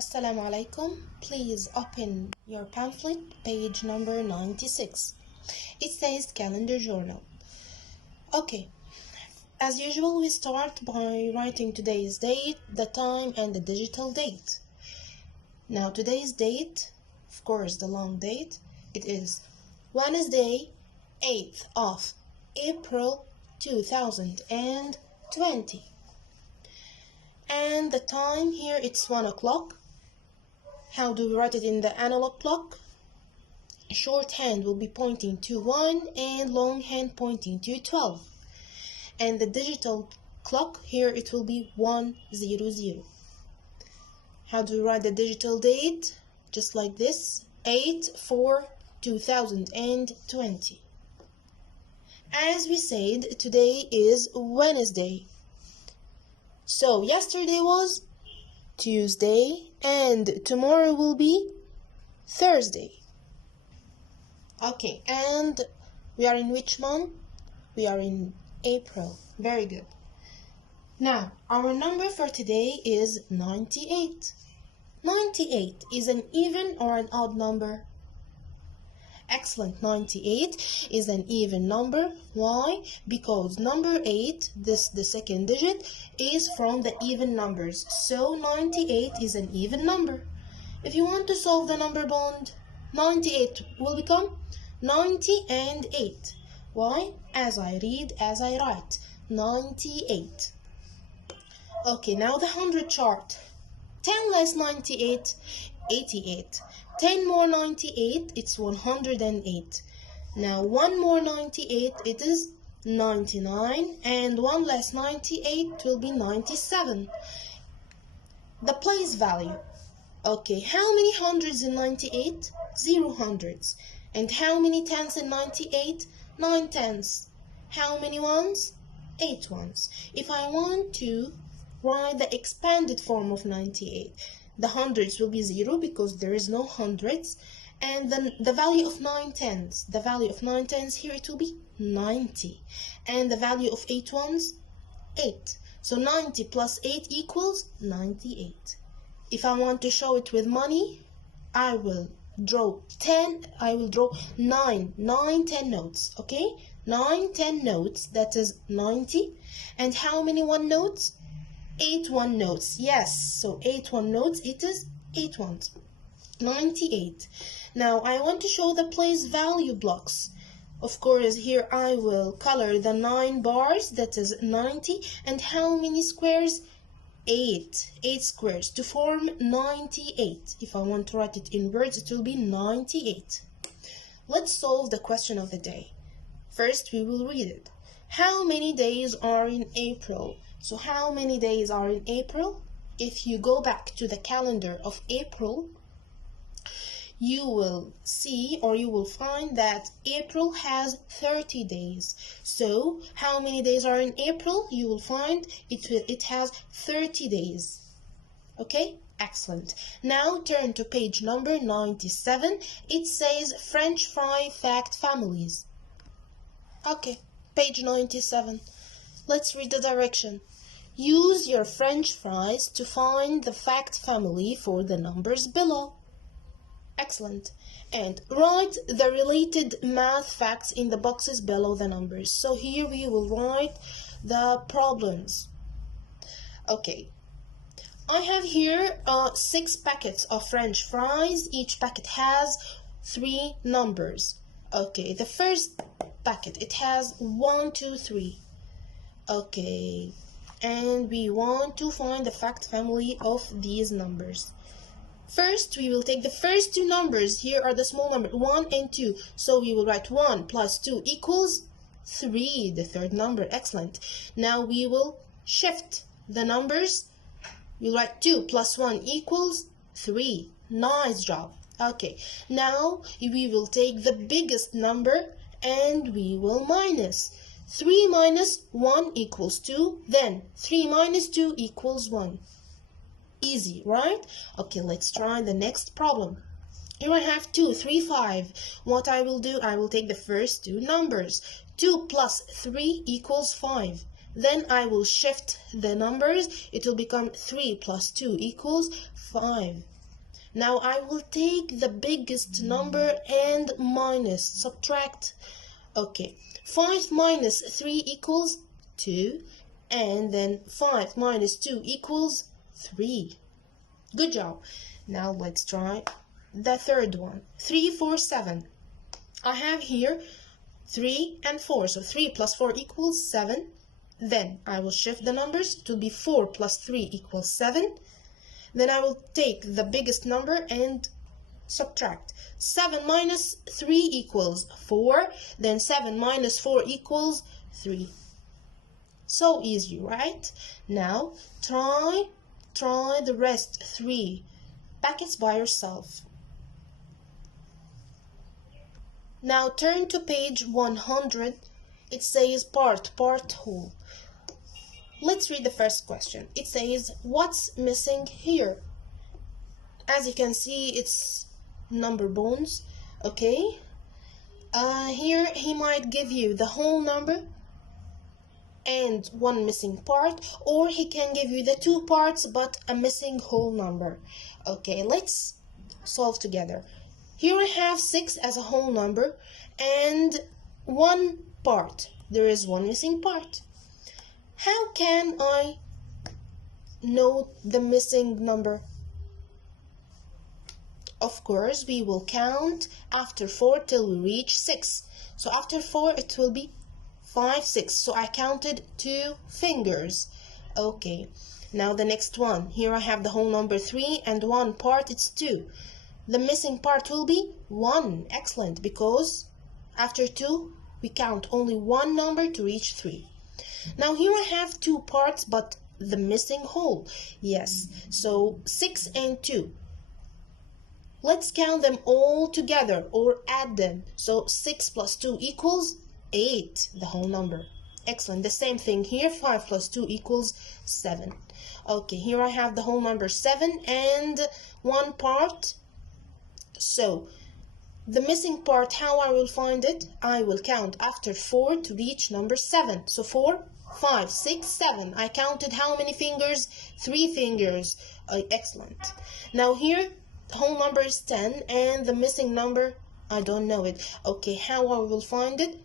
Assalamu alaikum. Please open your pamphlet, page number 96. It says calendar journal. Okay, as usual, we start by writing today's date, the time, and the digital date. Now, today's date, of course, the long date, it is Wednesday, 8th of April 2020. And the time here, it's 1 o'clock. How do we write it in the analog clock? Shorthand will be pointing to 1 and longhand pointing to 12. And the digital clock here, it will be 100. How do we write the digital date? Just like this, 8/4/2020. As we said, today is Wednesday. So yesterday was Tuesday and tomorrow will be Thursday. Okay, and we are in which month? We are in April. Very good. Now, our number for today is 98. 98 is an even or an odd number? Excellent. 98 is an even number. Why? Because number 8, the second digit, is from the even numbers. So 98 is an even number. If you want to solve the number bond, 98 will become 90 and 8. Why? As I read, as I write. 98. Okay, now the 100 chart. 10 less 98, 88. 10 more 98, it's 108. Now 1 more 98, it is 99, and 1 less 98 will be 97. The place value. Okay, how many hundreds in 98? 0 hundreds. And how many tens in 98? 9 tens. How many ones? 8 ones. If I want to write the expanded form of 98, the hundreds will be 0 because there is no hundreds, and then the value of 9 tens, here it will be 90, and the value of 8 ones, 8. So 90 plus 8 equals 98. If I want to show it with money, I will draw 9 10 notes. Okay, 9 10 notes, that is 90. And how many 1 notes? 8 1 notes. Yes, so 8 1 notes, it is 8 ones. 98. Now I want to show the place value blocks. Of course, here I will color the 9 bars, that is 90. And how many squares? 8 squares to form 98. If I want to write it in words, it will be 98. Let's solve the question of the day. First, we will read it. How many days are in April? So how many days are in April? If you go back to the calendar of April, you will see, or you will find, that April has 30 days. So how many days are in April? You will find it has 30 days. Okay? Excellent. Now turn to page number 97. It says French fry fact families. Okay, page 97. Let's read the direction. Use your French fries to find the fact family for the numbers below. Excellent. And write the related math facts in the boxes below the numbers. So here we will write the problems. Okay. I have here 6 packets of French fries. Each packet has 3 numbers. Okay, the first packet, it has 1 2 3. Okay, and we want to find the fact family of these numbers. First, we will take the first 2 numbers. Here are the small numbers, 1 and 2. So we will write 1 plus 2 equals 3, the third number. Excellent. Now we will shift the numbers. We'll write 2 plus 1 equals 3. Nice job. Okay, now we will take the biggest number and we will minus. 3 minus 1 equals 2. Then 3 minus 2 equals 1. Easy, right? Okay, let's try the next problem. Here I have 2, 3, 5. What I will do, I will take the first 2 numbers. 2 plus 3 equals 5. Then I will shift the numbers. It will become 3 plus 2 equals 5. Now I will take the biggest number and minus, subtract. Okay, 5 minus 3 equals 2, and then 5 minus 2 equals 3. Good job. Now let's try the third one. 3, 4, 7. I have here 3 and 4, so 3 plus 4 equals 7. Then I will shift the numbers. It will be 4 plus 3 equals 7. Then I will take the biggest number and subtract. 7 minus 3 equals 4. Then 7 minus 4 equals 3. So easy, right? Now try the rest 3 packets by yourself. Now turn to page 100. It says part whole. Let's read the first question. It says, what's missing here? As you can see, it's number bones. Okay. Here he might give you the whole number and one missing part, or he can give you the 2 parts but a missing whole number. Okay, let's solve together. Here I have 6 as a whole number and 1 part. There is 1 missing part. How can I know the missing number? Of course, we will count after 4 till we reach 6. So after 4 it will be 5, 6. So I counted 2 fingers. Okay, now the next one. Here I have the whole number 3 and 1 part, it's 2. The missing part will be 1. Excellent, because after 2 we count only 1 number to reach 3. Now here I have 2 parts but the missing whole. Yes, so 6 and 2. Let's count them all together or add them. So 6 plus 2 equals 8, the whole number. Excellent. The same thing here. 5 plus 2 equals 7. Okay, here I have the whole number 7 and 1 part. So the missing part, how I will find it? I will count after 4 to reach number 7. So 4, 5, 6, 7. I counted how many fingers? 3 fingers. Excellent. Now here the whole number is 10 and the missing number, I don't know it. Okay, how I will find it?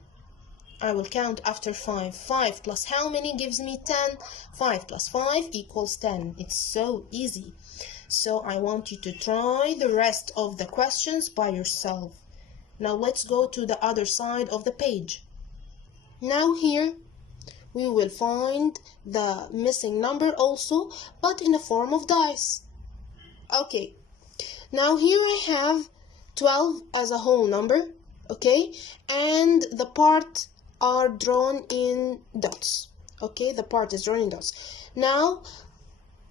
I will count after 5. 5 plus how many gives me 10? 5 plus 5 equals 10. It's so easy. So I want you to try the rest of the questions by yourself. Now let's go to the other side of the page. Now here we will find the missing number also, but in the form of dice. Okay, now here I have 12 as a whole number, okay, and the part are drawn in dots. Okay, the part is drawn in dots. Now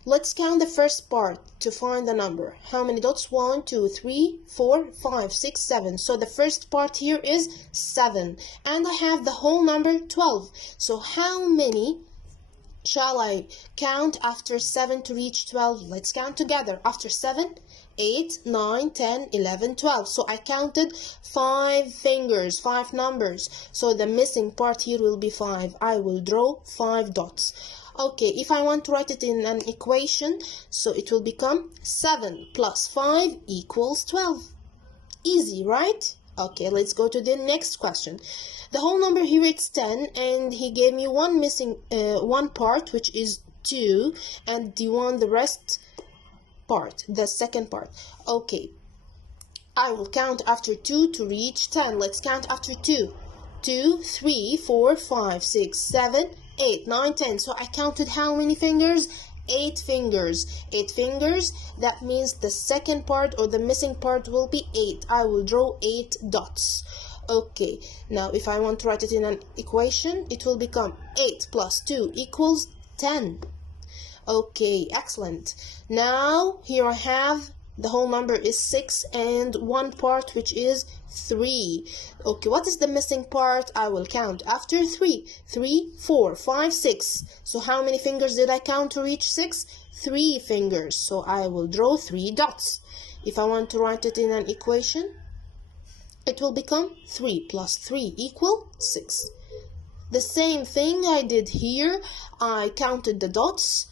let's count the first part to find the number. How many dots? 1, 2, 3, 4, 5, 6, 7. So the first part here is 7. And I have the whole number 12. So how many shall I count after 7 to reach 12? Let's count together. After 7, 8, 9, 10, 11, 12. So I counted 5 fingers, 5 numbers. So the missing part here will be 5. I will draw 5 dots. Okay, if I want to write it in an equation, so it will become 7 plus 5 equals 12. Easy, right? Okay, let's go to the next question. The whole number here is 10, and he gave me one missing one part, which is 2, and the rest part, the second part. Okay, I will count after 2 to reach 10. Let's count after 2. 2, 3, 4, 5, 6, 7, 8, 9, 10. So I counted how many fingers? 8 fingers. 8 fingers. That means the second part or the missing part will be 8. I will draw 8 dots. Okay, now if I want to write it in an equation, it will become 8 plus 2 equals 10. Okay, excellent. Now here I have the whole number is 6 and one part, which is 3. Okay, what is the missing part? I will count after 3. 3, 4, 5, 6. So how many fingers did I count to reach 6? 3 fingers. So I will draw 3 dots. If I want to write it in an equation, it will become 3 plus 3 equal 6. The same thing I did here. I counted the dots,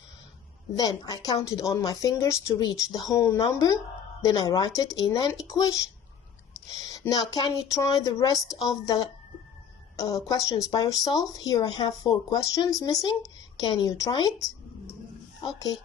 then I counted on my fingers to reach the whole number, then I write it in an equation. Now can you try the rest of the questions by yourself? Here I have 4 questions missing. Can you try it? Okay.